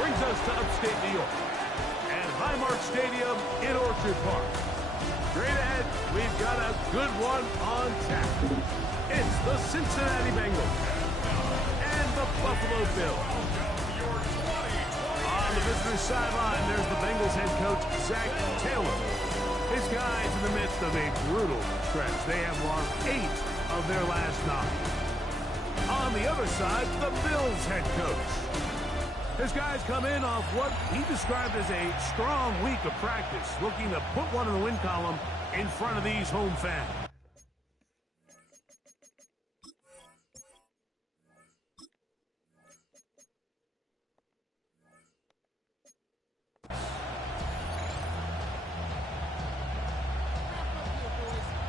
brings us to upstate New York and Highmark Stadium in Orchard Park. Straight ahead, we've got a good one on tap. It's the Cincinnati Bengals and the Buffalo Bills. On the visitor's sideline, there's the Bengals head coach, Zach Taylor. His guys in the midst of a brutal stretch. They have lost 8 of their last 9. On the other side, the Bills head coach. His guys come in off what he described as a strong week of practice, looking to put one in the win column in front of these home fans.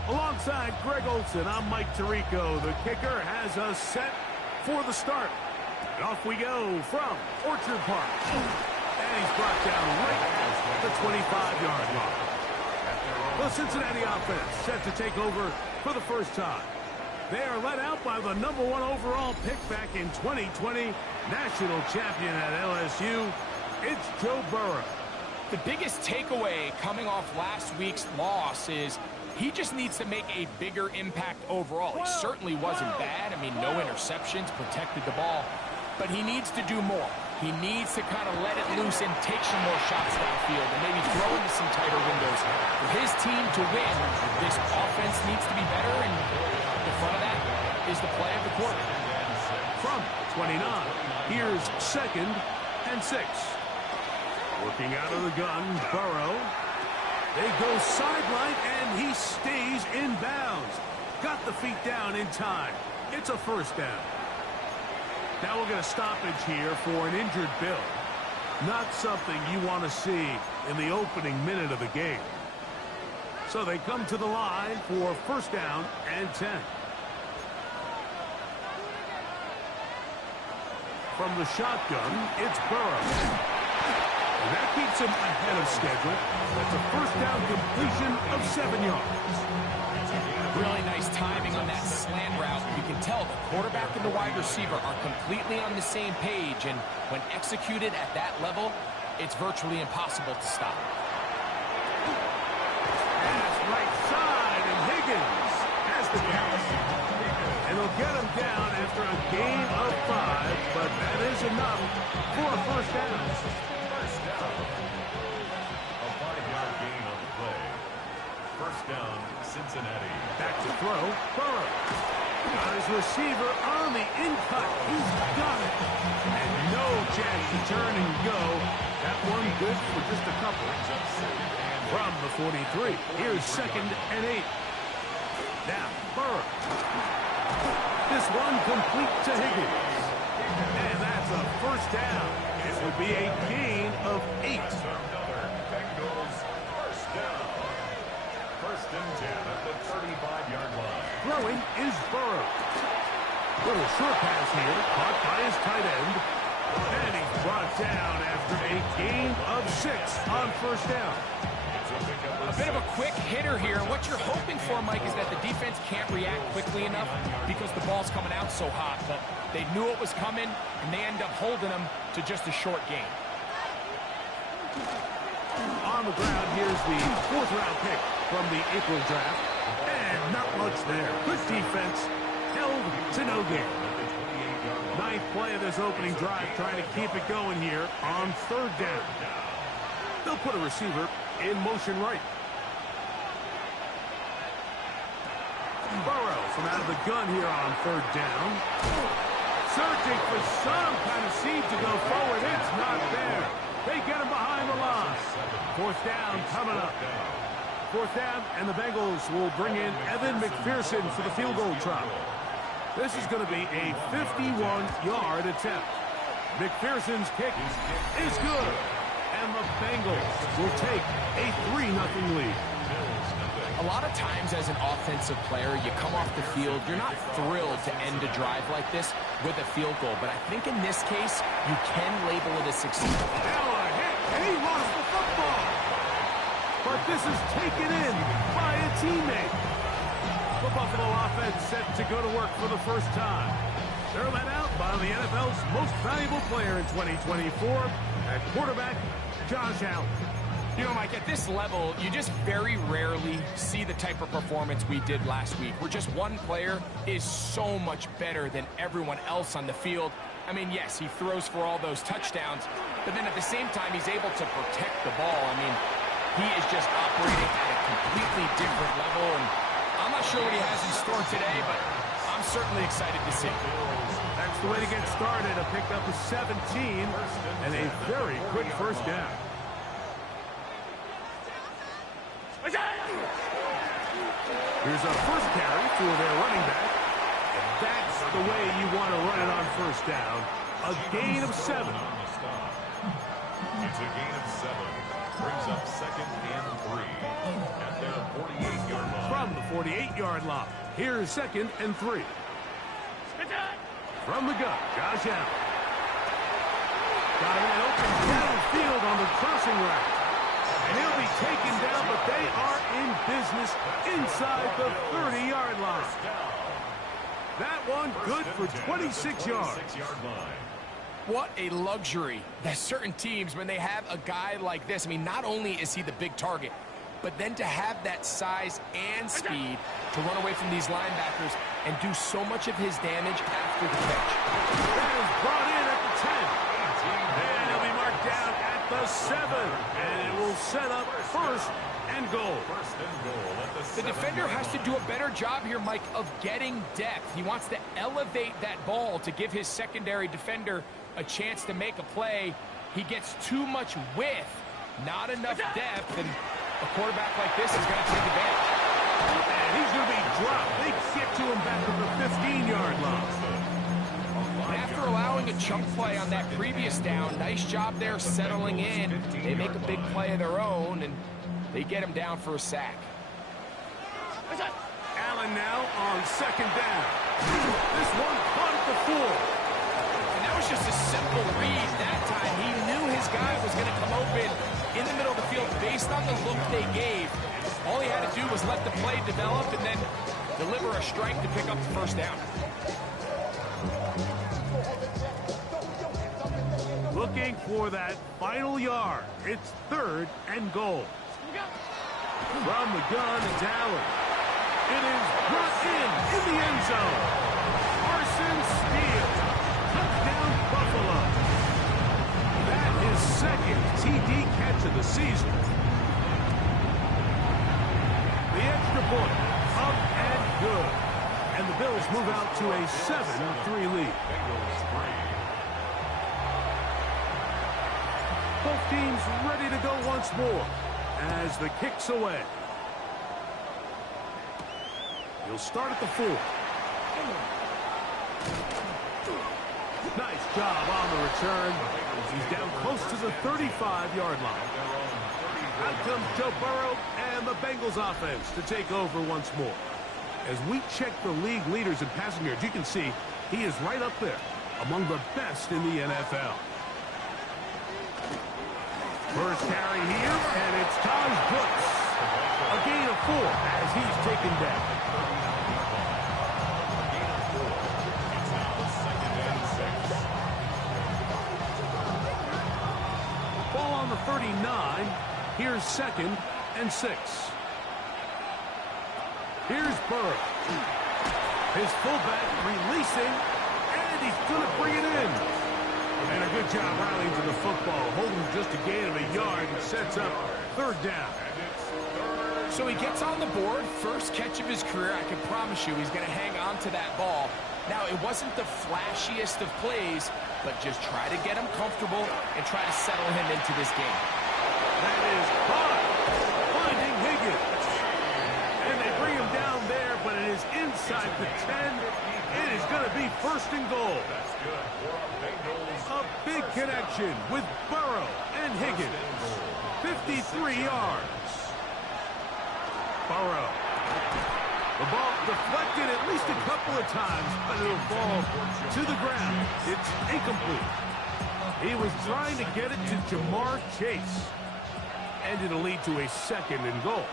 Alongside Greg Olsen, I'm Mike Tirico. The kicker has us set for the start. And off we go from Orchard Park. And he's brought down right at the 25-yard line. The Cincinnati offense set to take over for the first time. They are led out by the #1 overall pick back in 2020, national champion at LSU. It's Joe Burrow. The biggest takeaway coming off last week's loss is he just needs to make a bigger impact overall. He certainly wasn't bad. I mean, no interceptions, protected the ball. But he needs to do more. He needs to kind of let it loose and take some more shots downfield and maybe throw into some tighter windows. For his team to win, this offense needs to be better, and in front of that is the play of the quarterback. From 29, here's 2nd and 6. Working out of the gun, Burrow. They go sideline, and he stays in bounds. Got the feet down in time. It's a first down. Now we'll get a stoppage here for an injured Bill. Not something you want to see in the opening minute of the game. So they come to the line for first down and 10. From the shotgun, it's Burrow. And that keeps him ahead of schedule. That's a first down completion of 7 yards. Really nice timing on that slant route. You can tell the quarterback and the wide receiver are completely on the same page, and when executed at that level, it's virtually impossible to stop. Pass right side, and Higgins has the catch. And they'll get him down after a gain of 5, but that is enough for a first down. A 5-yard gain on the play. First down, Cincinnati. Back to throw, Burrow. Got his receiver on the in-cut. He's got it. And no chance to turn and go. That one good for just a couple. From the 43, here's 2nd and 8. Now, Burrow. This one complete to Higgins. And that's a first down. It would be a gain of 8. Bengals first down. First and 10 at the 35-yard line. Throwing is Burrow. Little short pass here, caught by his tight end. And he's brought down after a gain of 6 on first down. A bit of a quick hitter here. What you're hoping for, Mike, is that the defense can't react quickly enough because the ball's coming out so hot. But they knew it was coming, and they end up holding them to just a short gain. On the ground, here's the 4th-round pick from the April draft. And not much there. Good defense. Held to no gain. 9th play of this opening drive, trying to keep it going here on 3rd down. They'll put a receiver in motion right. Burrow from out of the gun here on 3rd down. Searching for some kind of seed to go forward. It's not there. They get him behind the line. 4th down coming up. 4th down, and the Bengals will bring in Evan McPherson for the field goal try. This is going to be a 51-yard attempt. McPherson's kick is good. And the Bengals will take a 3-0 lead. A lot of times as an offensive player, you come off the field, you're not thrilled to end a drive like this with a field goal. But I think in this case, you can label it a success. Now a hit, and he lost the football. But this is taken in by a teammate. The Buffalo offense set to go to work for the first time. They're led out by the NFL's most valuable player in 2024, at quarterback, Josh Allen. You know, Mike, at this level, you just very rarely see the type of performance we did last week, where just one player is so much better than everyone else on the field. I mean, yes, he throws for all those touchdowns, but then at the same time, he's able to protect the ball. I mean, he is just operating at a completely different level, and I'm not sure what he has in store today, but I'm certainly excited to see. That's the way to get started. A pickup of 17 and a very quick first down. Here's a first carry for their running back. And that's the way you want to run it on first down. A gain of 7. It's a gain of 7. Brings up 2nd and 3 at their 48-yard line. From the 48-yard line, here's 2nd and 3. From the gun, Josh Allen. Got a man open downfield on the crossing route. And he'll be taken down, but they are in business inside the 30-yard line. That one good for 26 yards. What a luxury that certain teams, when they have a guy like this, I mean, not only is he the big target, but then to have that size and speed to run away from these linebackers and do so much of his damage after the catch. That is brought in at the 10. And he'll be marked down at the 7. And it will set up 1st and goal. The defender has to do a better job here, Mike, of getting depth. He wants to elevate that ball to give his secondary defender a chance to make a play. He gets too much width, not enough depth, and a quarterback like this is going to take advantage. And he's going to be dropped. They get to him back at the 15-yard line. After allowing a chunk play on that previous down, nice job there settling in. They make a big play of their own, and they get him down for a sack. Allen now on 2nd down. This one caught at the 4. And that was just a simple read that time. He knew his guy was going to come open in the middle of the field based on the look they gave. All he had to do was let the play develop and then deliver a strike to pick up the first down. Looking for that final yard. It's 3rd and goal. From the gun, it's Allen. It is brought in the end zone. Carson Steele. Touchdown, Buffalo. That is 2nd TD catch of the season. The extra point, up and good. And the Bills move out to a 7-3 lead. Both teams ready to go once more as the kick's away. He'll start at the 4. Nice job on the return. He's down close to the 35-yard line. Out comes Joe Burrow and the Bengals offense to take over once more. As we check the league leaders in passing yards, you can see he is right up there among the best in the NFL. First carry here, and it's Taj Brooks. A gain of 4 as he's taken down. Ball on the 39. Here's 2nd and 6. Here's Burrow. His fullback releasing, and he's going to bring it in. And a good job rallying to the football, holding just a gain of a yard and sets up 3rd down. So he gets on the board, first catch of his career. I can promise you he's going to hang on to that ball. Now, it wasn't the flashiest of plays, but just try to get him comfortable and try to settle him into this game. That is caught, finding Higgins. And they bring him down there, but it is inside the 10. It is going to be 1st and goal. A big connection with Burrow and Higgins. 53 yards. Burrow. The ball deflected at least a couple of times, but it'll fall to the ground. It's incomplete. He was trying to get it to Jamar Chase. And it'll lead to a 2nd and goal.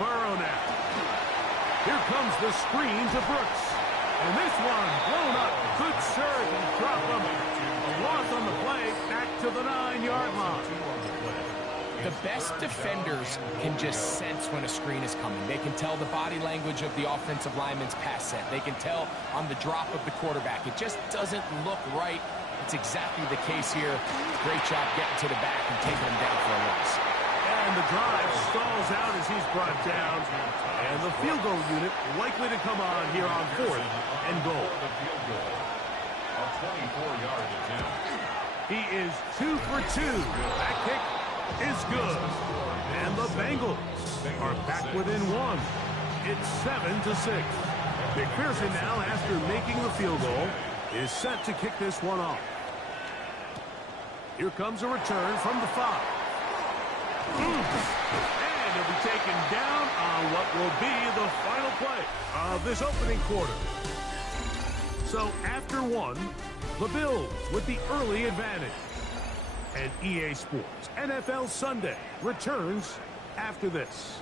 Burrow now. Here comes the screen to Brooks. And this one blown up. Good serve and drop him. A loss on the play, back to the 9-yard line. The best defenders can just sense when a screen is coming. They can tell the body language of the offensive lineman's pass set. They can tell on the drop of the quarterback. It just doesn't look right. It's exactly the case here. Great job getting to the back and taking him down for a loss. And the drive stalls out as he's brought down. And the field goal unit likely to come on here on 4th and goal. A 24-yard attempt. He is 2 for 2. That kick is good. And the Bengals are back within 1. It's 7-6. McPherson now, after making the field goal, is set to kick this one off. Here comes a return from the 5. And he'll be taken down on what will be the final play of this opening quarter. So after 1, the Bills with the early advantage. And EA Sports NFL Sunday returns after this.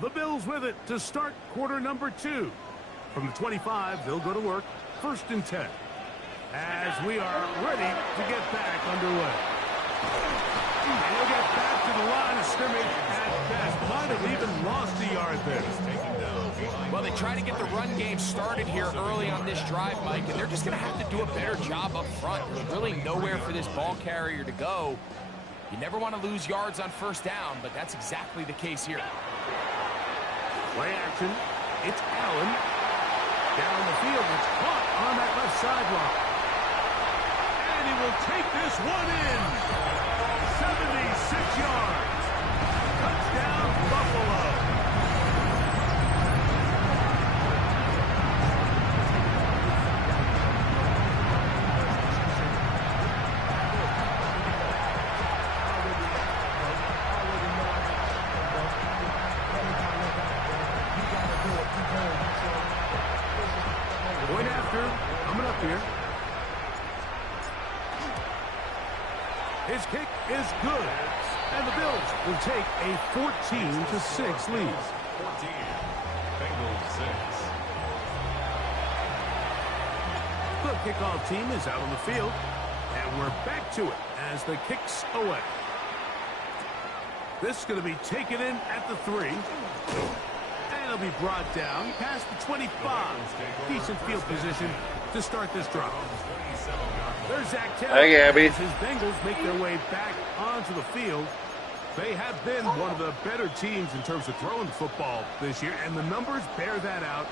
The Bills with it to start quarter number 2. From the 25, they'll go to work. 1st and 10. As we are ready to get back underway. And he'll get back to the line of scrimmage at best. Might have even lost a yard there. Well, they try to get the run game started here early on this drive, Mike, and they're just going to have to do a better job up front. There's really nowhere for this ball carrier to go. You never want to lose yards on 1st down, but that's exactly the case here. Play action. It's Allen. Down the field. It's caught on that left sideline. And he will take this one in. 76 yards. Touchdown, Buffalo. Point after, coming up here. His kick is good. And the Bills will take a 14-6 lead. 14. Bengals 6. The kickoff team is out on the field. And we're back to it as the kick's away. This is going to be taken in at the 3. And it'll be brought down past the 25. Decent field position to start this drive. There's Zach Taylor. Hey, Gabby. As his Bengals make their way back onto the field. They have been one of the better teams in terms of throwing football this year, and the numbers bear that out,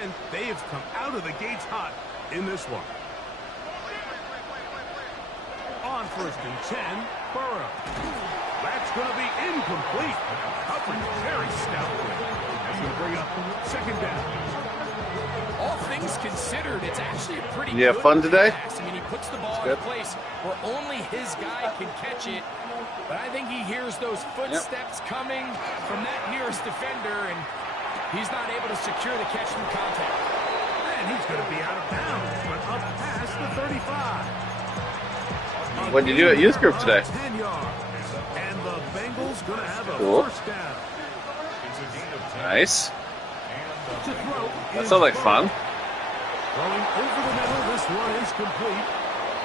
and they have come out of the gates hot in this one. On 1st and 10, Burrow. That's going to be incomplete. Coverage very stoutly. That's going to bring up 2nd down. All things considered, it's actually a pretty You have good fun today? pass. I mean, he puts the ball in a place where only his guy can catch it. But I think he hears those footsteps coming from that nearest defender, and he's not able to secure the catch from contact. And he's going to be out of bounds, but up past the 35. What did you do at youth group today? 10 yards. And the Bengals going to have a Cool. 1st down. Nice. To throw That is sounds like Burrow. fun. Throwing over the middle, this one is complete.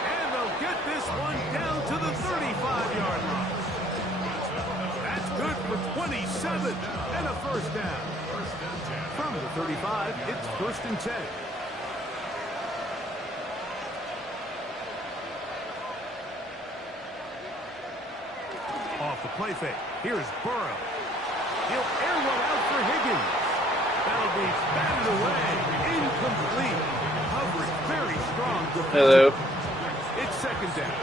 And they'll get this one down to the 35-yard line. That's good for 27 and a 1st down. From the 35, it's 1st and 10. Off the play fake. Here's Burrow. He'll air one out for Higgins. That'll be batted away. Incomplete. Coverage very strong. Hello. It's 2nd down.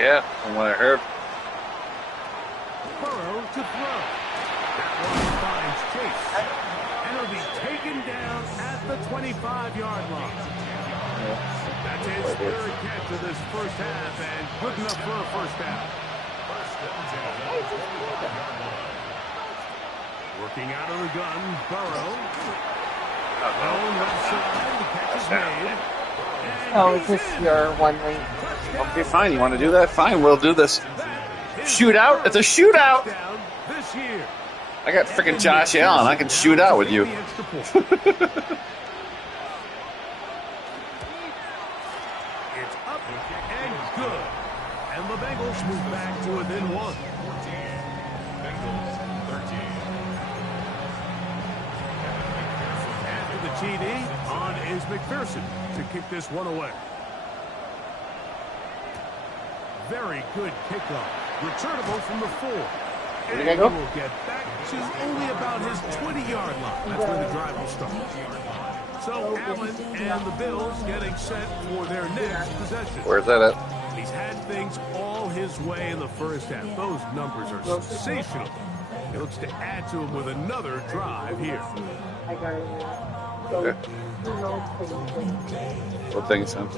Yeah, from what I heard. Burrow to throw. That one finds Chase. And it'll be taken down at the 25-yard line. That's his 3rd catch of this 1st half, and good enough for a 1st down. Working out of the gun, Burrow. Lone left side, the catch is made. And Oh, is this your one link? Okay, fine. You want to do that? Fine, we'll do this. that Shootout? It's a shootout. Touchdown this year. I got freaking Josh Allen. I can shoot out with you. It's up and good. And the Bengals move back to within 1. Bengals 13. After the TD, on is McPherson to kick this one away. Very good kickoff. Returnable from the 4. And he will get back to only about his 20-yard line. That's where the drive will start. So Allen and the Bills getting set for their next possession. Where's that at? He's had things all his way in the first half. Those numbers are sensational. He looks to add to them with another drive here. Okay. What thing is that?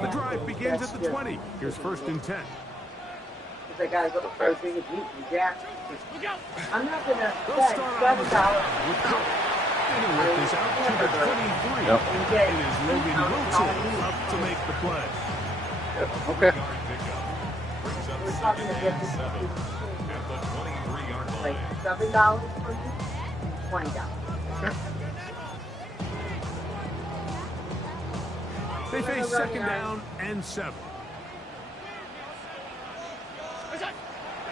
The drive begins at the 20. Here's 1st and 10. I gotta go for big meat and Jack. I'm not gonna They'll spend start out with $7 Cook. And he worked this out to the 23. Yep. It is Logan Wilson up to make the play. Yep. Okay. We're talking to get this At the 23-yard line. like $7 for you, $20. They face 2nd down and 7.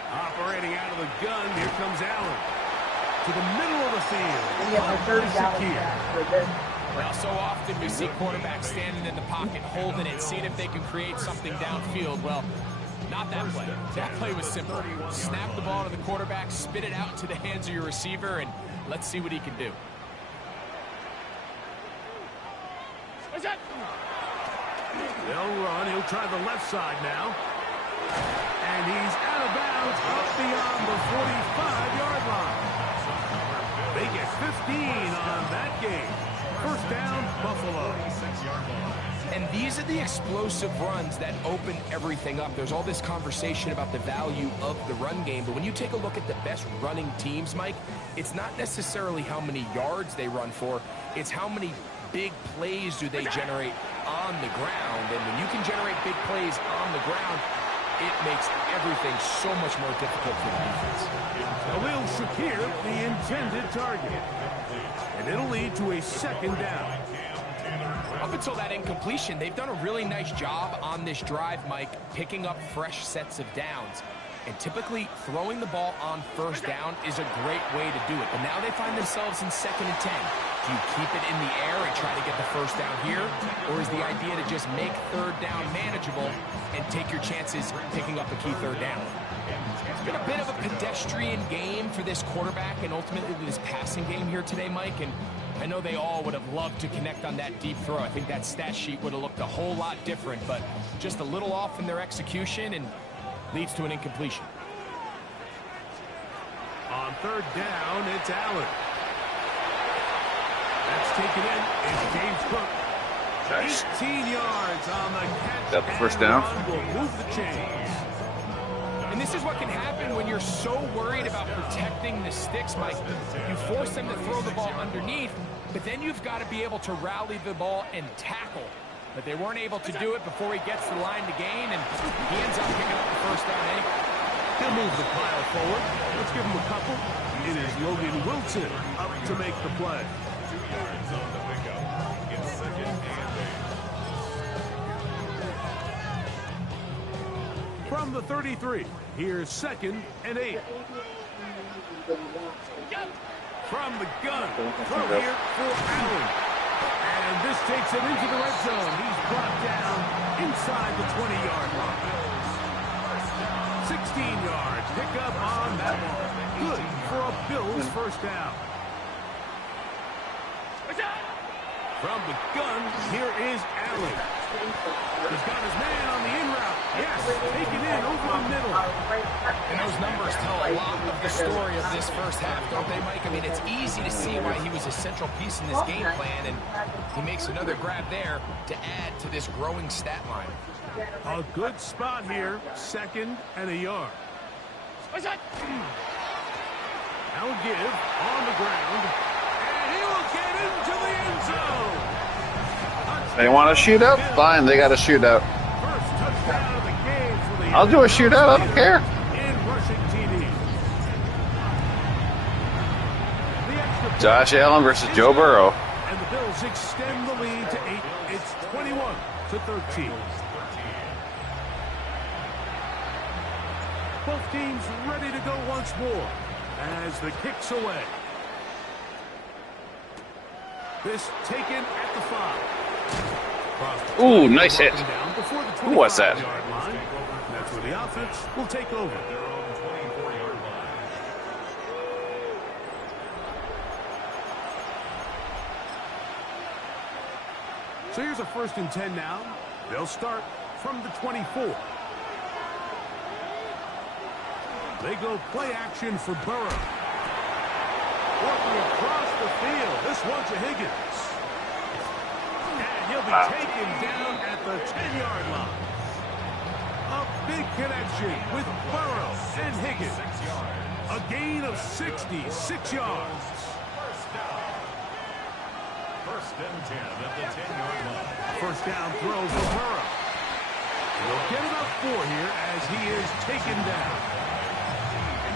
Operating out of the gun, here comes Allen. To the middle of the field. And you have $30 Shakir. back for this. Well, so often we see quarterbacks standing in the pocket, holding it, seeing if they can create something downfield. Well, not that play. That play was simple. Snap the ball to the quarterback, spit it out into the hands of your receiver, and let's see what he can do. They'll run. He'll try the left side now. And he's out of bounds up beyond the 45-yard line. They get 15 on that game. 1st down, Buffalo. And these are the explosive runs that open everything up. There's all this conversation about the value of the run game, but when you take a look at the best running teams, Mike, it's not necessarily how many yards they run for, it's how many big plays do they generate on the ground. And when you can generate big plays on the ground, it makes everything so much more difficult for the defense. Khalil Shakir, the intended target. And it'll lead to a 2nd down. Up until that incompletion, they've done a really nice job on this drive, Mike, picking up fresh sets of downs. And typically, throwing the ball on 1st down is a great way to do it. But now they find themselves in 2nd and 10. Do you keep it in the air and try to get the 1st down here? Or is the idea to just make 3rd down manageable and take your chances picking up a key 3rd down? It's been a bit of a pedestrian game for this quarterback and ultimately this passing game here today, Mike. And I know they all would have loved to connect on that deep throw. I think that stat sheet would have looked a whole lot different, but just a little off in their execution and leads to an incompletion. On 3rd down, it's Allen. That's taken in. It's James Cook. Nice. 18 yards on the catch. That the 1st down? Will move the chains. And this is what can happen when you're so worried about protecting the sticks, Mike. You force them to throw the ball underneath, but then you've got to be able to rally the ball and tackle. But they weren't able to do it before he gets the line to gain, and he ends up picking up the 1st down anyway. He'll move the pile forward. Let's give him a couple. It is Logan Wilson up to make the play. 2 yards on the pickup. It's 2nd and 8. From the 33, here's 2nd and 8. From the gun, throw here for Allen. And this takes it into the red zone. He's brought down inside the 20-yard line. 16 yards, pick up on that one. Good for a Bills 1st down. From the gun, here is Allen. He's got his man on the in route. Yes, taken in over the middle. And those numbers tell a lot of the story of this 1st half, don't they, Mike? I mean, it's easy to see why he was a central piece in this game plan, and he makes another grab there to add to this growing stat line. A good spot here, 2nd and a yard. Now give on the ground, and he will get into the end zone. They want a shootout? Fine, they got a shootout. First touchdown of the game for the I'll do a shootout. I don't care. In rushing TD. The extra point Josh Allen versus Joe Burrow. and the Bills extend the lead to 8. It's 21-13. Both teams ready to go once more as the kick's away. This taken at the 5. Ooh, nice hit. Down before the Who was that? 25-yard line. That's where the offense will take over. Their own 24-yard line. So here's a 1st and 10 now. They'll start from the 24. They go play action for Burrow. Working across the field. This one's to Higgins. And he'll be taken down at the 10-yard line. A big connection with Burrow and Higgins. A gain of 66 yards. First and 10 at the 10-yard line. First down throw for Burrow. He'll get about 4 here as he is taken down.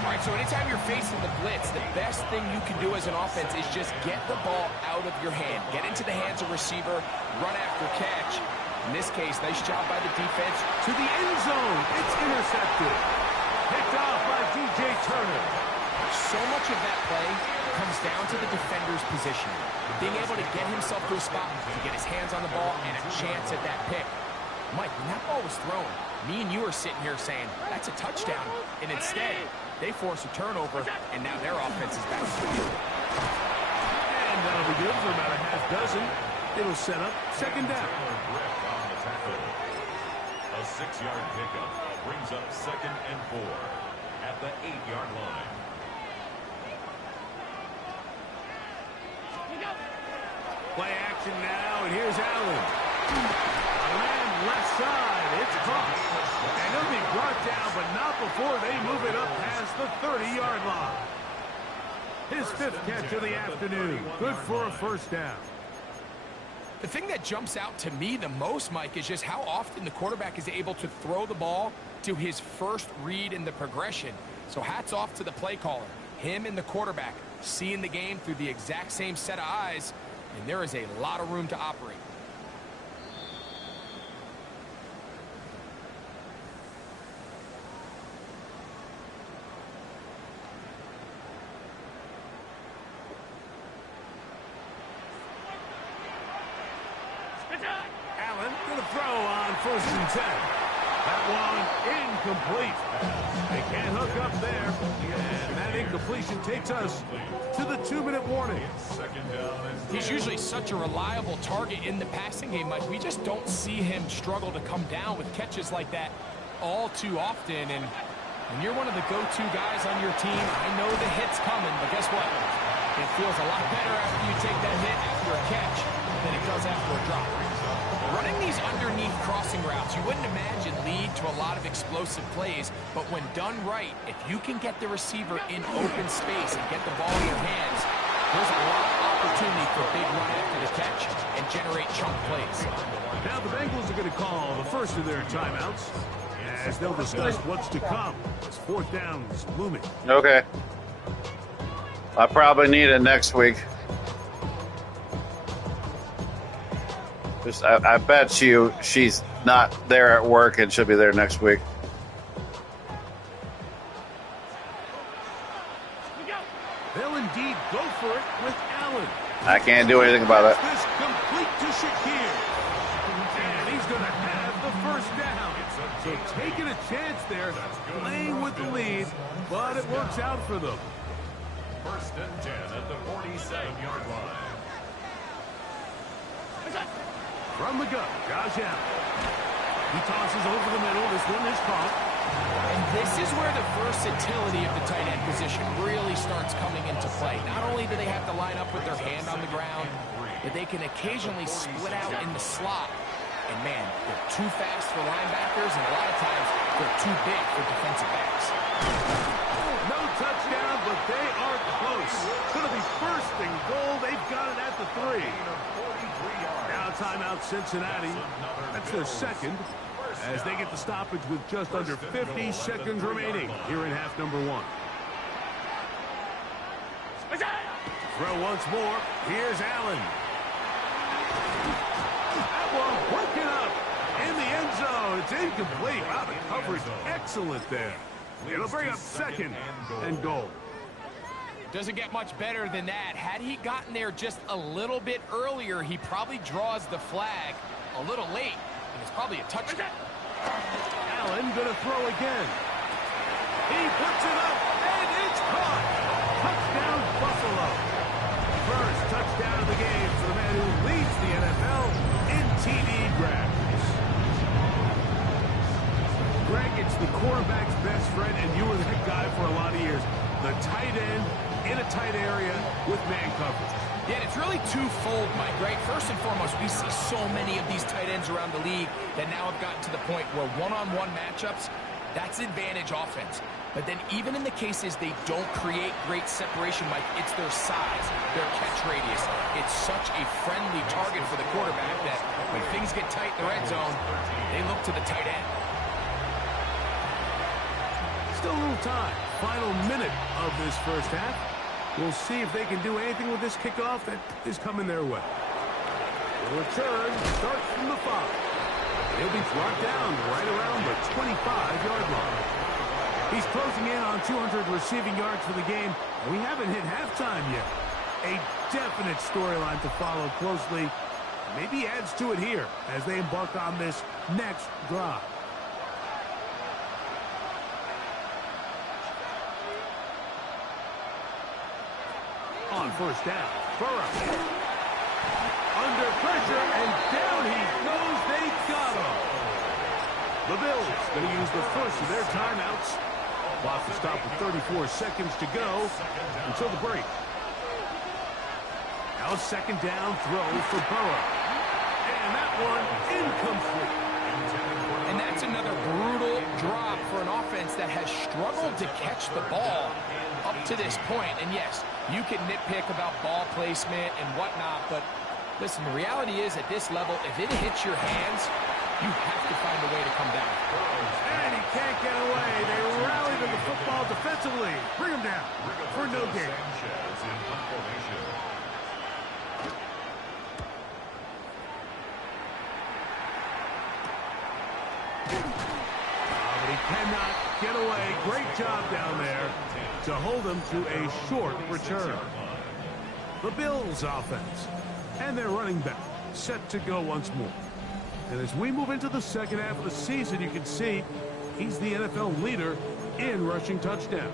All right, so anytime you're facing the blitz, the best thing you can do as an offense is just get the ball out of your hand. Get into the hands of receiver, run after catch. In this case, nice job by the defense. To the end zone. It's intercepted. Picked off by DJ Turner. So much of that play comes down to the defender's position. Being able to get himself to a spot to get his hands on the ball and a chance at that pick. Mike, when that ball was thrown, me and you are sitting here saying, that's a touchdown. And instead, they force a turnover, and now their offense is back to the field. And that'll be good for about a half dozen. It'll set up 2nd down. A 6-yard pickup brings up 2nd and 4 at the 8-yard line. Play action now, and here's Allen. A man left side. It's caught. And he'll be brought down, but not before they move it up past the 30-yard line. His 5th catch of the afternoon. Good for a 1st down. The thing that jumps out to me the most, Mike, is just how often the quarterback is able to throw the ball to his first read in the progression. So hats off to the play caller. Him and the quarterback seeing the game through the exact same set of eyes, and there is a lot of room to operate. Allen going to throw on 1st and 10. That one incomplete. They can't hook up there. And that incompletion takes us to the 2-minute warning. He's usually such a reliable target in the passing game, Mike. We just don't see him struggle to come down with catches like that all too often. And when you're one of the go-to guys on your team, I know the hit's coming, but guess what? It feels a lot better after you take that hit after a catch than it does after a drop. Running these underneath crossing routes, you wouldn't imagine lead to a lot of explosive plays, but when done right, if you can get the receiver in open space and get the ball in your hands, there's a lot of opportunity for big run after the catch and generate chunk plays. Now the Bengals are going to call the first of their timeouts as they'll discuss what's to come as 4th down is looming. Okay. I probably need it next week. Just, I bet she's not there at work and she'll be there next week. They'll indeed go for it with Allen. I can't do anything about it. This complete to Shakir. And he's going to have the 1st down. So taking a chance there, playing with the lead, but it works out for them. 1st and 10 at the 47-yard line. From the gun, Josh Allen. He tosses over the middle. This one is caught. And this is where the versatility of the tight end position really starts coming into play. Not only do they have to line up with their hand on the ground, but they can occasionally split out in the slot. And man, they're too fast for linebackers, and a lot of times they're too big for defensive backs. No touchdown, but they are close. Going to be 1st and goal. They've got it at the 3. Now timeout Cincinnati. That's their 2nd. as they get the stoppage with just under 50 seconds remaining here in half number 1. Throw once more. Here's Allen. That one broken up in the end zone. It's incomplete. Wow, the coverage excellent there. It'll bring up second and goal. Doesn't get much better than that. Had he gotten there just a little bit earlier, he probably draws the flag a little late, and it's probably a touchdown. Allen gonna throw again. He puts it up, and it's caught. Touchdown, Buffalo. First touchdown of the game for the man who leads the NFL in TD grabs. Greg, it's the quarterback's best friend, and you were that guy for a lot of years. The tight end in a tight area with man coverage. Yeah, it's really twofold, Mike, right? First and foremost, we see so many of these tight ends around the league that now have gotten to the point where one-on-one matchups, that's advantage offense. But then even in the cases they don't create great separation, Mike, it's their size, their catch radius. It's such a friendly target for the quarterback that when things get tight in the red zone, they look to the tight end. Still a little time. Final minute of this first half. We'll see if they can do anything with this kickoff that is coming their way. The return starts from the 5. He'll be brought down right around the 25-yard line. He's closing in on 200 receiving yards for the game. We haven't hit halftime yet. A definite storyline to follow closely. Maybe adds to it here as they embark on this next drive. On first down, Burrow. Under pressure, and down he goes. They got him. The Bills going to use the first of their timeouts. Clock to stop with 34 seconds to go until the break. Now second down throw for Burrow. And that one incomplete. And that's another brutal drop for an offense that has struggled to catch the ball up to this point. And yes, you can nitpick about ball placement and whatnot, but listen, the reality is at this level, if it hits your hands, you have to find a way to come down. And he can't get away. They rally to the football defensively. Bring him down for no gain. But he cannot get away. Great job down there to hold him to a short return. The Bills offense and their running back set to go once more. And as we move into the second half of the season, you can see he's the NFL leader in rushing touchdowns.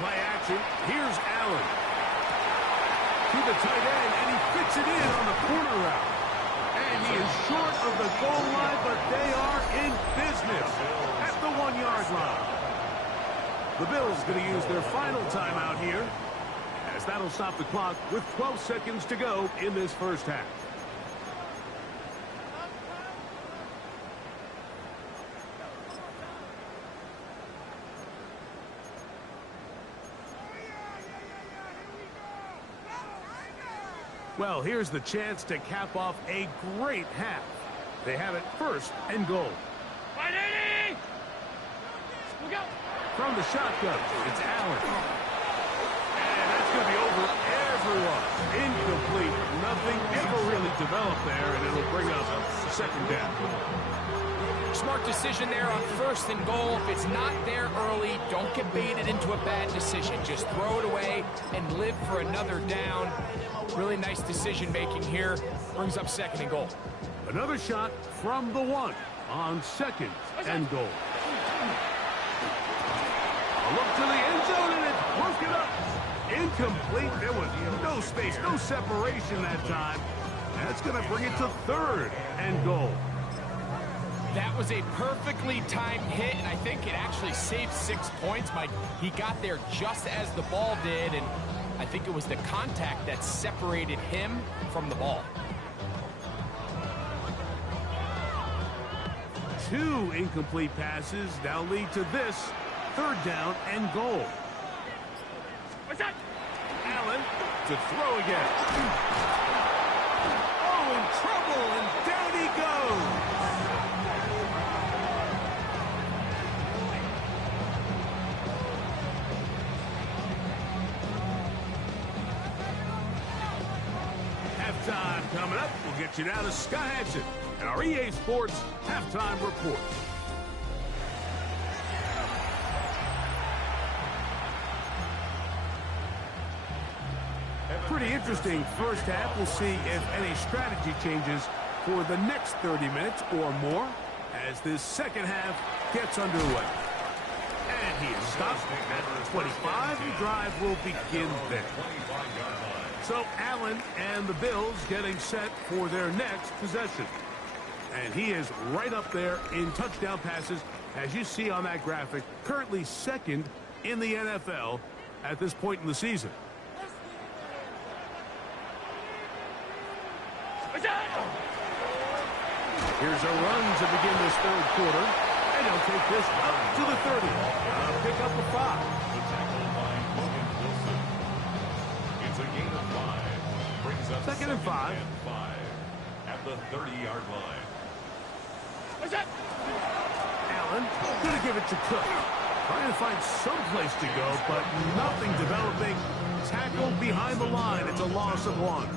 Play action. Here's Allen. To the tight end, and he fits it in on the corner route. And he is short of the goal line, but they are in business at the 1-yard line. The Bills going to use their final timeout here, as that'll stop the clock with 12 seconds to go in this first half. Well, here's the chance to cap off a great half. They have it first and goal. From the shotgun, it's Allen. And that's going to be over everyone. Incomplete. Nothing ever really developed there, and it'll bring up second down. Smart decision there on first and goal. If it's not there early, don't get baited into a bad decision. Just throw it away and live for another down. Really nice decision-making here. Brings up second and goal. Another shot from the 1 on second and goal. A look to the end zone, and it's broken up. Incomplete. There was no space, no separation that time. That's going to bring it to third and goal. That was a perfectly timed hit, and I think it actually saved 6 points, Mike. He got there just as the ball did, and I think it was the contact that separated him from the ball. 2 incomplete passes now lead to this 3rd down and goal. Allen to throw again. Oh, in trouble, and down he goes. Halftime coming up. We'll get you down to Scott Hansen and our EA Sports Halftime Report. Pretty interesting first half. We'll see if any strategy changes for the next 30 minutes or more as this second half gets underway. And he is stopped at 25. The drive will begin there. So Allen and the Bills getting set for their next possession. And he is right up there in touchdown passes, as you see on that graphic, currently 2nd in the NFL at this point in the season. Here's a run to begin this 3rd quarter. And he'll take this up to the 30. Pick up a 5. The tackle by Logan Wilson. It's a gain of 5. Brings up 2nd and 5. At the 30-yard line. Allen going to give it to Cook. Trying to find some place to go, but nothing developing. Tackled behind the line. It's a loss of 1.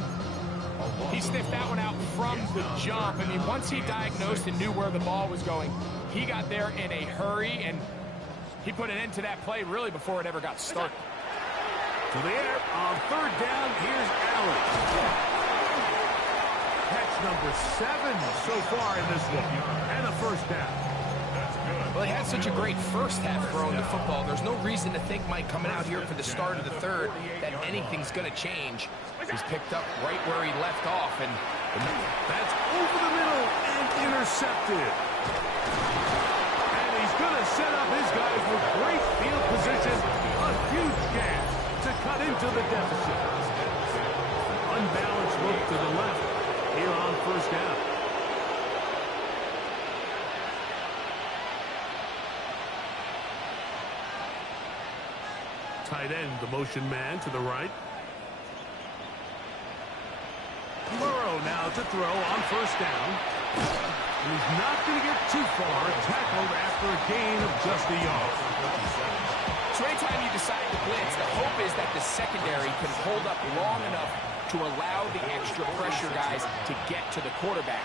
He sniffed that one out from the jump. I mean, once he diagnosed and knew where the ball was going, he got there in a hurry, and he put an end to that play really before it ever got started. To the air on 3rd down. Here's Allen. Catch number 7 so far in this one, and a 1st down. Well, he had such a great first half throwing the football. There's no reason to think, Mike, coming out here for the start of the 3rd, that anything's going to change. He's picked up right where he left off, and that's over the middle and intercepted. And he's going to set up his guys with great field position. A huge chance to cut into the deficit. Unbalanced look to the left here on 1st down. Tight end, the motion man to the right. Burrow now to throw on 1st down. And he's not going to get too far. Tackled after a gain of just a yard. So anytime you decide to blitz, the hope is that the secondary can hold up long enough to allow the extra pressure guys to get to the quarterback.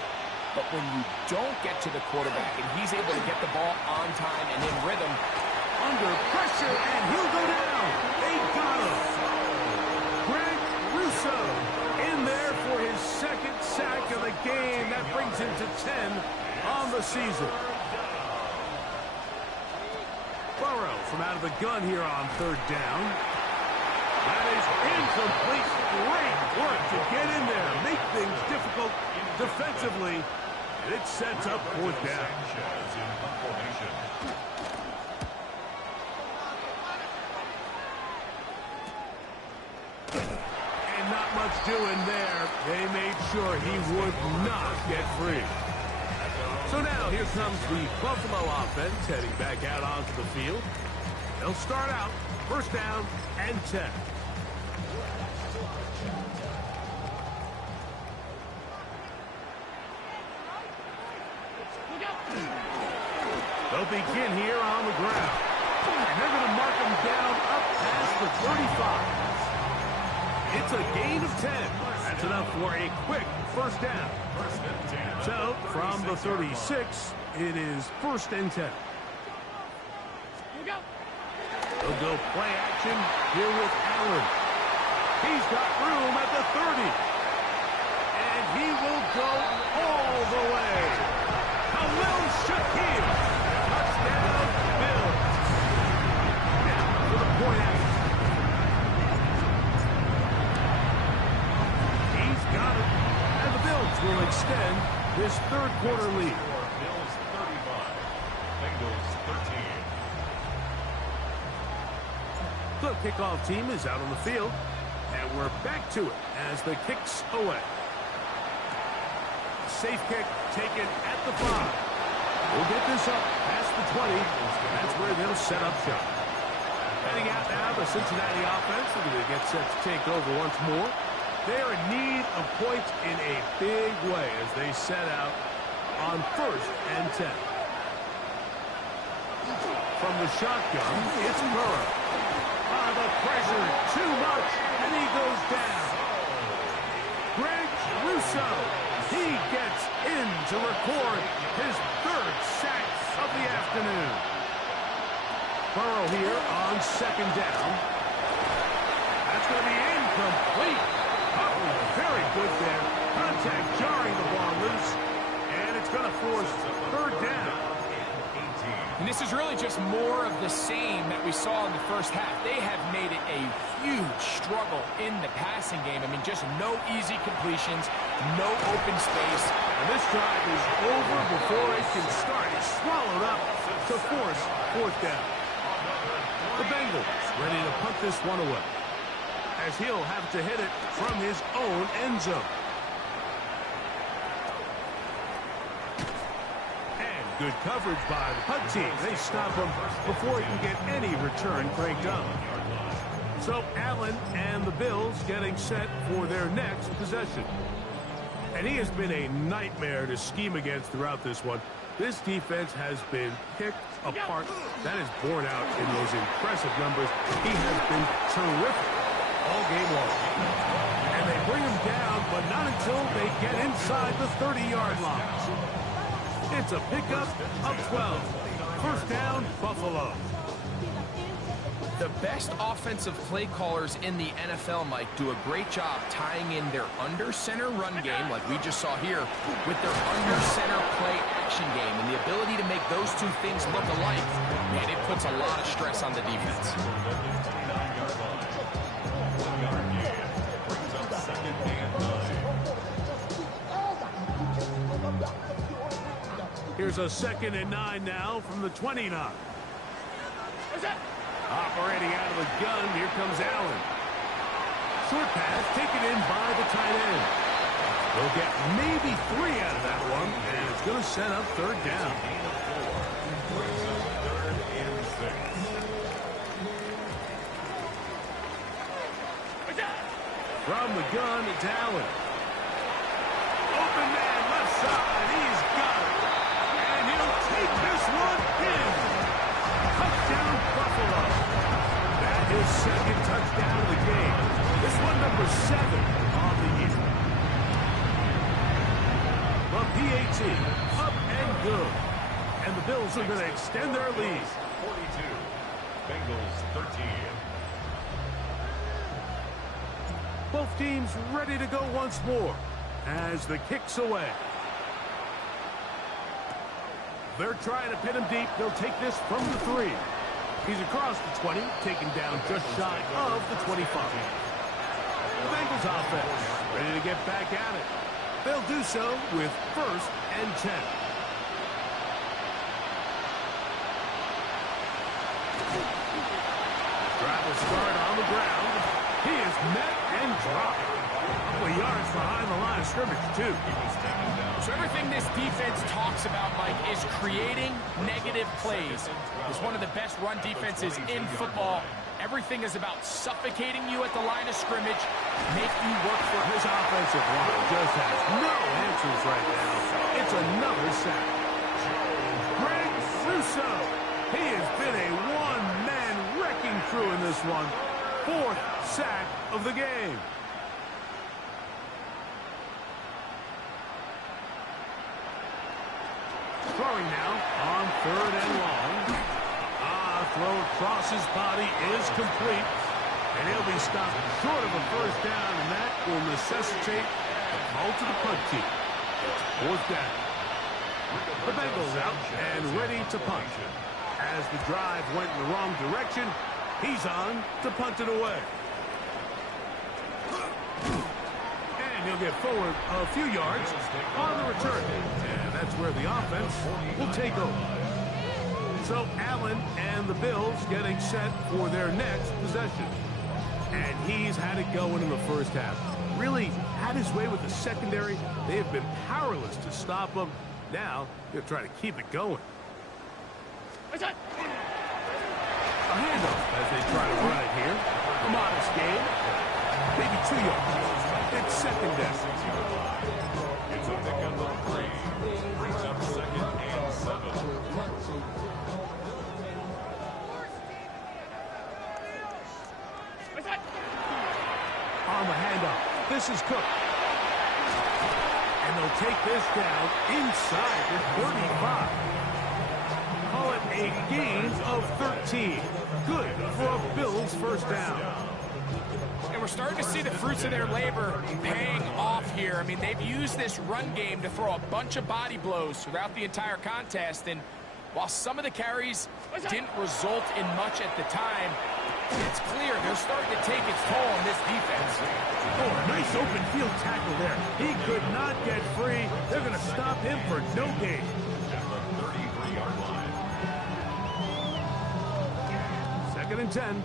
But when you don't get to the quarterback and he's able to get the ball on time and in rhythm, under pressure, and he'll go down. They got him. Greg Russo in there for his 2nd sack of the game. That brings him to 10 on the season. Burrow from out of the gun here on 3rd down. That is incomplete. Great work to get in there. Make things difficult defensively. And it sets up 4th down. And not much doing there. They made sure he would not get free. So now here comes the Buffalo offense heading back out onto the field. They'll start out 1st down and 10. They'll begin here on the ground. And they're going to mark him down up past the 35. It's a gain of 10. That's enough for a quick 1st down. So from the 36, it is 1st and 10. They'll go play action here with Allen. He's got room at the 30. And he will go all the way. Khalil Shakir. Touchdown, Bills. Now for the point action. He's got it. And the Bills will extend this 3rd quarter lead. Bills 35, Bengals 13. The kickoff team is out on the field, and we're back to it as the kick's away. Safe kick taken at the 5. We'll get this up past the 20. That's where they'll set up shop. Heading out now, the Cincinnati offense. They're going to get set to take over once more. They're in need of points in a big way as they set out on 1st and 10. From the shotgun, it's Burrow. The pressure, too much, and he goes down. Greg Russo, he gets in to record his 3rd sack of the afternoon. Burrow here on 2nd down. That's going to be incomplete. Very good there. Contact jarring the ball loose. And it's going to force 3rd down. And this is really just more of the same that we saw in the first half. They have made it a huge struggle in the passing game. I mean, just no easy completions, no open space. And this drive is over before it can start. It's swallowed up to force 4th down. The Bengals ready to punt this one away, as he'll have to hit it from his own end zone. And good coverage by the punt team. They stop him before he can get any return cranked up. So Allen and the Bills getting set for their next possession. And he has been a nightmare to scheme against throughout this one. This defense has been picked apart. That is borne out in those impressive numbers. He has been terrific all game long. And they bring him down, but not until they get inside the 30-yard line. It's a pickup of 12. 1st down, Buffalo. The best offensive play callers in the NFL, Mike, do a great job tying in their under-center run game, like we just saw here, with their under-center play action game. And the ability to make those two things look alike, man, it puts a lot of stress on the defense. Here's a 2nd and 9 now from the 29. Operating out of the gun, here comes Allen. Short pass taken in by the tight end. They'll get maybe 3 out of that one, and it's going to set up 3rd down. From the gun, it's Allen. Open man, left side, he's got it. And he'll take this one in. Touchdown, Buffalo. That is 2nd touchdown of the game. This one number 7 on the year. From PAT, up and good. And the Bills are going to extend their lead. 42, Bengals 13. Both teams ready to go once more as the kick's away. They're trying to pin him deep. They'll take this from the 3. He's across the 20, taken down just shy of the 25. The Bengals offense ready to get back at it. They'll do so with 1st and 10. Drive will start on the ground. He is met and dropped. A couple of yards behind the line of scrimmage, too. So everything this defense talks about, Mike, is creating negative plays. It's one of the best run defenses in football. Everything is about suffocating you at the line of scrimmage, making you work for it. This offensive line just has no answers right now. It's another sack. Greg Russo. He has been a one-man wrecking crew in this one. 4th sack of the game. Throwing now on 3rd and long. Throw across his body is complete. And he'll be stopped short of a 1st down, and that will necessitate a call to the punt team. It's 4th down. The Bengals out and ready to punt. As the drive went in the wrong direction, he's on to punt it away. And he'll get forward a few yards on the return. And that's where the offense will take over. So Allen and the Bills getting set for their next possession. And he's had it going in the first half. Really had his way with the secondary. They have been powerless to stop him. Now, he'll try to keep it going. A handoff as they try to run it here. A modest gain. Maybe 2 yards. It's second down. It's a pickup of 3. Brings up second and 7. On the handoff, this is Cook. And they'll take this down inside the 35. Call it a gain of 13. Good for a Bills first down. And we're starting to see the fruits of their labor paying off here. I mean, they've used this run game to throw a bunch of body blows throughout the entire contest. And while some of the carries didn't result in much at the time, it's clear they're starting to take its toll on this defense. Oh, a nice open field tackle there. He could not get free. They're going to stop him for no gain. At the 33-yard line. Second and 10.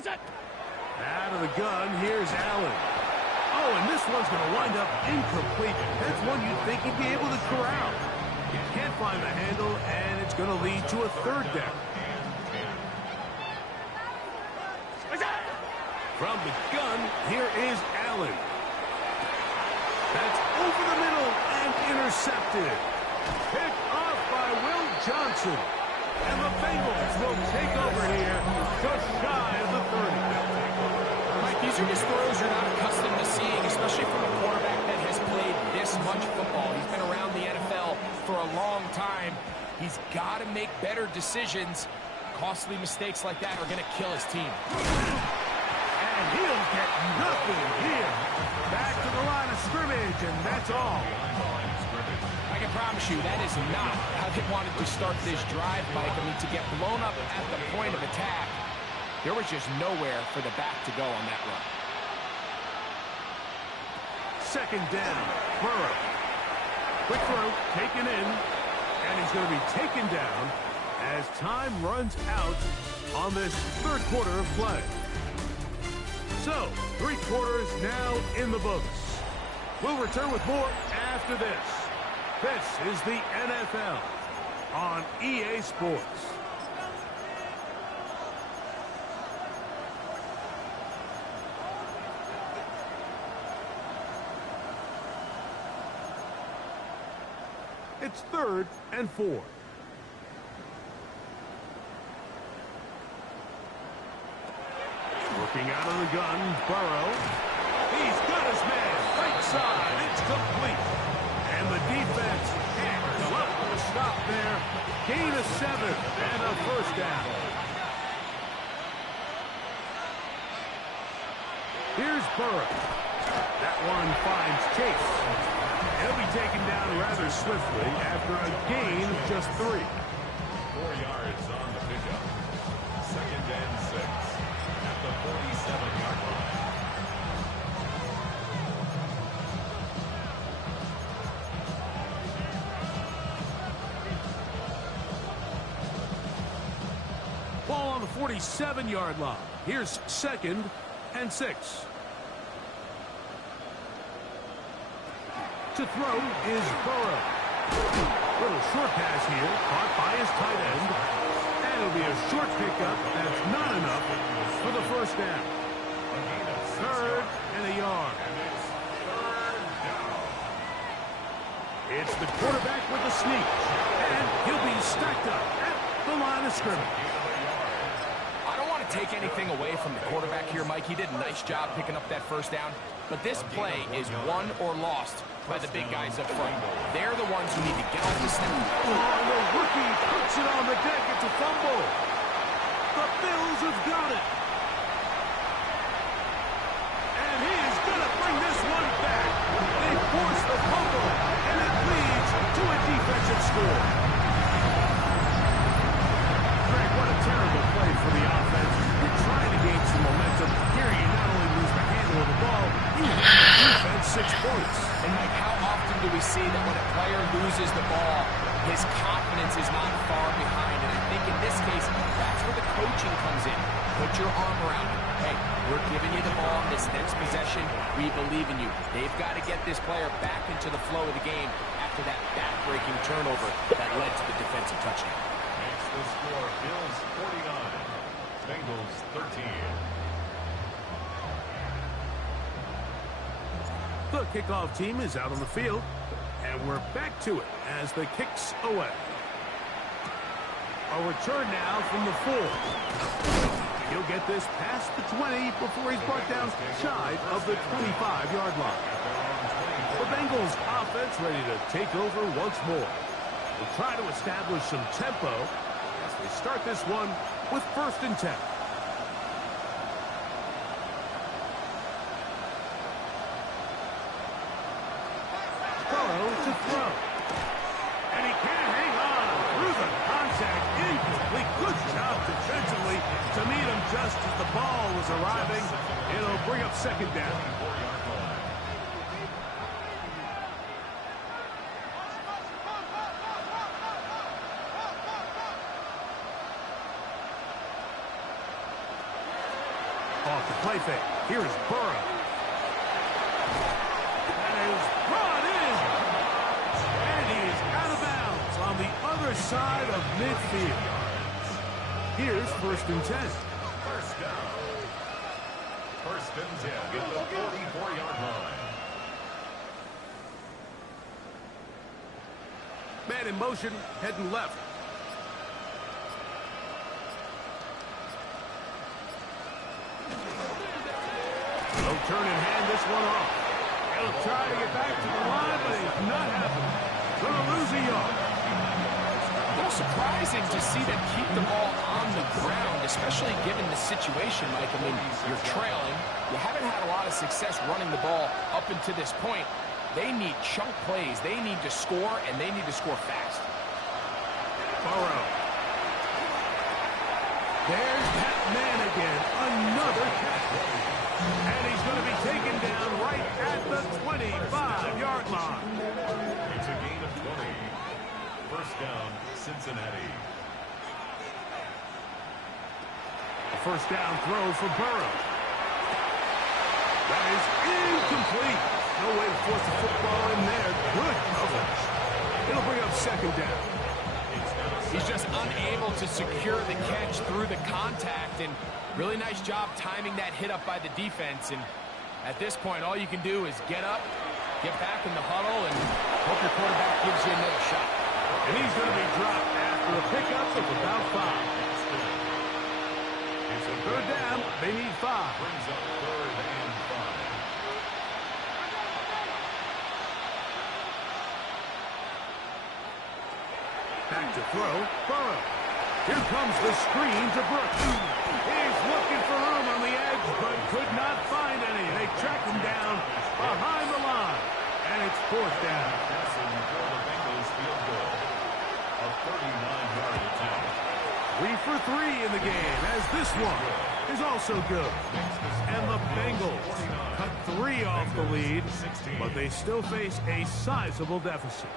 Out of the gun, here's Allen. Oh, and this one's going to wind up incomplete. That's one you'd think he'd be able to corral. He can't find the handle, and it's going to lead to a third down. From the gun, here is Allen. That's over the middle and intercepted. Picked off by Will Johnson. And the Bengals will take over here just shy of the 30. Mike, these are just throws you're not accustomed to seeing, especially from a quarterback that has played this much football. He's been around the NFL for a long time. He's got to make better decisions. Costly mistakes like that are going to kill his team. And he'll get nothing here. Back to the line of scrimmage, and that's all. I can promise you that is not how they wanted to start this drive, Mike. I mean, to get blown up at the point of attack, there was just nowhere for the back to go on that run. Second down, Burrow. Quick throw, taken in, and he's going to be taken down as time runs out on this third quarter of play. So, 3 quarters now in the books. We'll return with more after this. This is the NFL on EA Sports. It's 3rd and 4. Working out of the gun, Burrow. He's got his man. Right side. It's complete. And the defense can't come up with a stop there. Gain of 7 and a first down. Here's Burrow. That one finds Chase. He'll be taken down rather swiftly after a gain of just 3. 4 yards on the pickup. Second and 6 at the 47-yard line. Ball on the 47-yard line. Here's 2nd and 6. To throw is Burrow. Little short pass here, caught by his tight end. And it'll be a short pickup. That's not enough for the first down. 3rd and a yard. It's the quarterback with the sneak. And he'll be stacked up at the line of scrimmage. I don't want to take anything away from the quarterback here, Mike. He did a nice job picking up that first down. But this play is won or lost by the big guys up front. They're the ones who need to get off the snap. Oh, the rookie puts it on the deck. It's a fumble. The Bills have got it. And he is going to bring this one back. They force the fumble, and it leads to a defensive score. Greg, what a terrible play for the offense. You're trying to gain some momentum. Here you not only lose the handle of the ball, you lose the defense 6 points. And Mike, how often do we see that when a player loses the ball, his confidence is not far behind? And I think in this case, that's where the coaching comes in. Put your arm around him. Hey, we're giving you the ball this next possession. We believe in you. They've got to get this player back into the flow of the game after that back-breaking turnover that led to the defensive touchdown. Makes the score Bills 49, Bengals 13. The kickoff team is out on the field, and we're back to it as the kick's away. A return now from the 4. He'll get this past the 20 before he's brought down shy of the 25-yard line. The Bengals offense ready to take over once more. We'll try to establish some tempo as they start this one with 1st and 10. Burrow to throw. And he can't hang on through the contact. Incomplete. Good job defensively to meet him just as the ball was arriving. It'll bring up 2nd down. Off the play fake. Here is Burrow. That is brought in. And he is out of bounds on the other side of midfield. Here's 1st and 10. First down. 1st and 10 at the 44-yard line. Man in motion, heading left. No turn and hand this one off. He'll try to get back to the line, but it's not happening. Gonna lose a yard. A little surprising to see them keep the ball on the ground, especially given the situation, Mike. I mean, you're trailing. You haven't had a lot of success running the ball up until this point. They need chunk plays. They need to score, and they need to score fast. Burrow. There's that man again. Another catch. And he's going to be taken down right at the 25-yard line. It's a gain of 20. First down, Cincinnati. A 1st down throw for Burrow. That is incomplete. No way to force the football in there. Good coverage. It'll bring up 2nd down. He's just unable to secure the catch through the contact, and really nice job timing that hit up by the defense. And at this point, all you can do is get up, get back in the huddle, and hope your quarterback gives you another shot. And he's going to be dropped after a pickup of about 5. It's a 3rd down. They need 5. Brings up 3rd and 5. Back to throw. Burrow. Here comes the screen to Brooks. He's looking for room on the edge, but could not find any. They track him down behind the line. And it's 4th down. Passing for the Bengals field goal. A 39-yard attempt. 3 for 3 in the game, as this one is also good. And the Bengals cut 3 off the lead, but they still face a sizable deficit.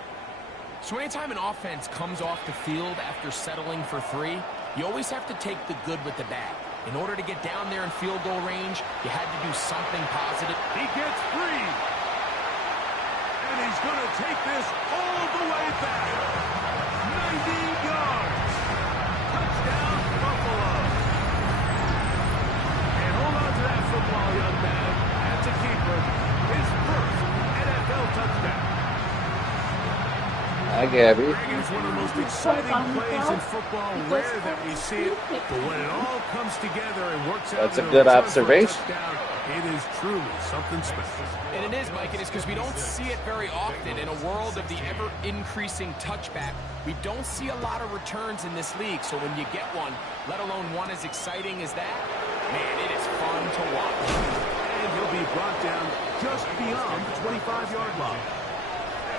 So anytime an offense comes off the field after settling for 3, you always have to take the good with the bad. In order to get down there in field goal range, you had to do something positive. He gets free. And he's going to take this all the way back. 90 yards. Touchdown, Buffalo. And hold on to that football, young man. That's a keeper. His 1st NFL touchdown. Hi, Gabby. It's one of the most exciting plays in football. Rare that we see it, but when it all comes together and works out. That's a good observation. It is truly something special. And it is, Mike. It is because we don't see it very often in a world of the ever-increasing touchback. We don't see a lot of returns in this league. So when you get one, let alone one as exciting as that, man, it is fun to watch. And he'll be brought down just beyond the 25-yard line.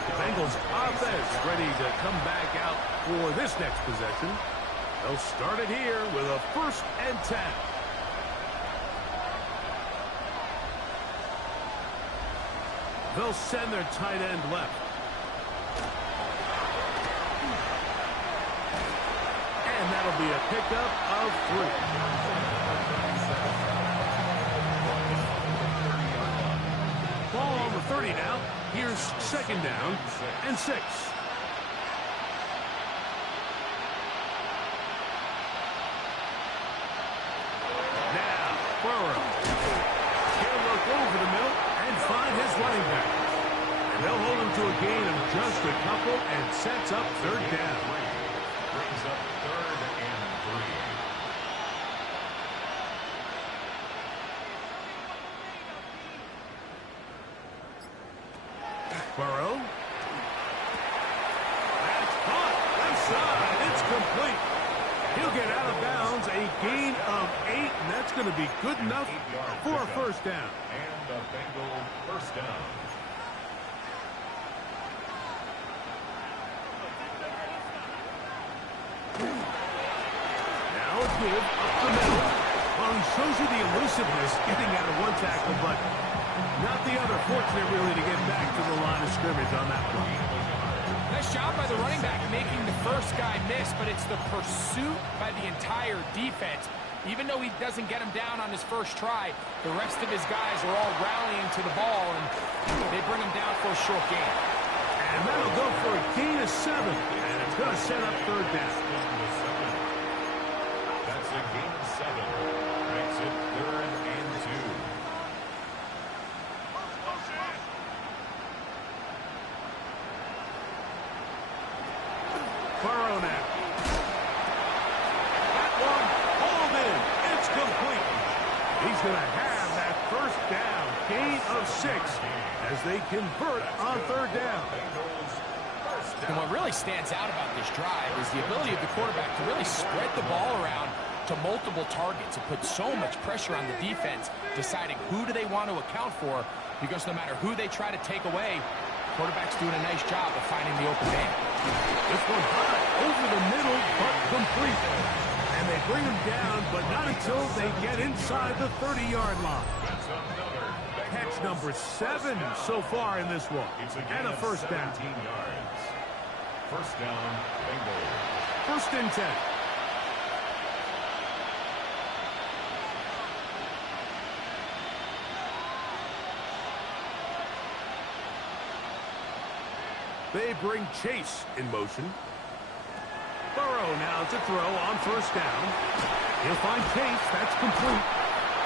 The Bengals offense ready to come back out for this next possession. They'll start it here with a 1st and 10. They'll send their tight end left. And that'll be a pickup of 3. 30 now. Here's second down and 6. Now, Burrow. He'll look over the middle and find his running back. And they'll hold him to a gain of just a couple and sets up third down. Brings up 3rd and 3. Burrow. That's caught. Left side. It's complete. He'll get out of bounds. A gain of 8, and that's going to be good enough for a first down. And the Bengal first down. Now a give up the middle. Well, he shows you the elusiveness getting out of one tackle, but not the other. Fortunate, really, to get back to the line of scrimmage on that one. Nice job by the running back making the first guy miss, but it's the pursuit by the entire defense. Even though he doesn't get him down on his first try, the rest of his guys are all rallying to the ball, and they bring him down for a short gain. And that'll go for a gain of 7, and it's going to set up third down. That's a gain of 7. Makes it 3rd and 2. Burrow now. That one hauled in. It's complete. He's going to have that first down. Gain of 6 as they convert on third down. And what really stands out about this drive is the ability of the quarterback to really spread the ball around to multiple targets. It puts so much pressure on the defense, deciding who do they want to account for, because no matter who they try to take away, quarterback's doing a nice job of finding the open man. This one high over the middle, but complete. And they bring him down, but not until they get inside the 30-yard line. That's another Catch number 7 so far in this one. And a first down. 17 yards. First down, Bengals. First and 10. They bring Chase in motion. Burrow now to throw on first down. He'll find Chase. That's complete.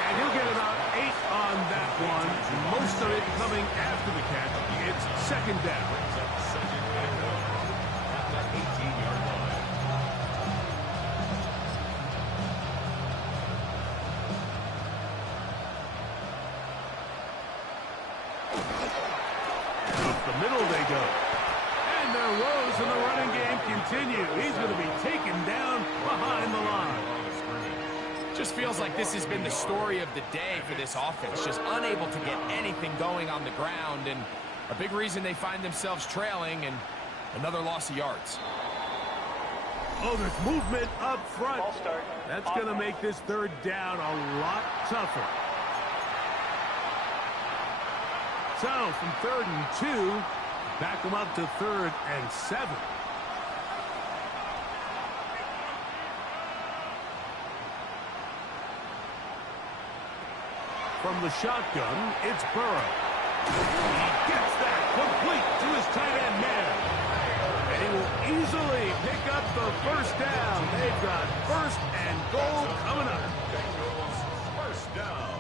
And he'll get about 8 on that one. Most of it coming after the catch. It's second down. Second and 1 at the 18-yard line. Up the middle they go. And their woes in the running game continue. He's going to be taken down behind the line. Just feels like this has been the story of the day for this offense. Just unable to get anything going on the ground, and a big reason they find themselves trailing, and another loss of yards. Oh, there's movement up front. That's going to make this third down a lot tougher. So, from 3rd and 2, back them up to 3rd and 7. From the shotgun, it's Burrow. He gets that complete to his tight end man. And he will easily pick up the first down. They've got 1st and goal coming up. Bengals first down.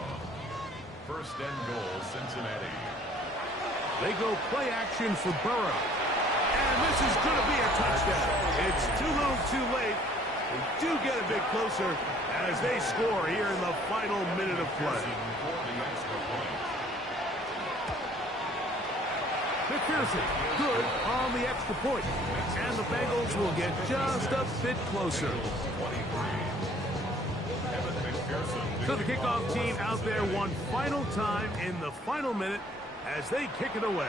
1st and goal, Cincinnati. They go play action for Burrow. And this is going to be a touchdown. It's too little too late. They do get a bit closer as they score here in the final minute of play. For the extra point. McPherson, good on the extra point. And the Bengals will get just a bit closer. 23. Evan McPherson. So the kickoff team out there one final time in the final minute as they kick it away.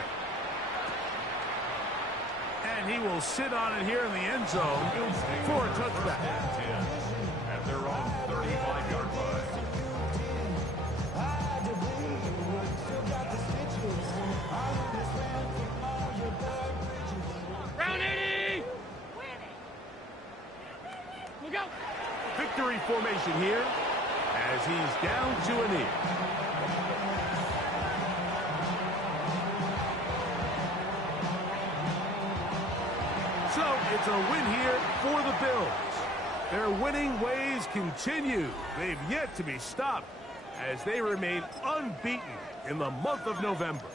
And he will sit on it here in the end zone for a touchback. At their own 35-yard line. Round 80! Look out! Victory formation here as he's down to a knee. it's a win here for the Bills. Their winning ways continue. They've yet to be stopped as they remain unbeaten in the month of November.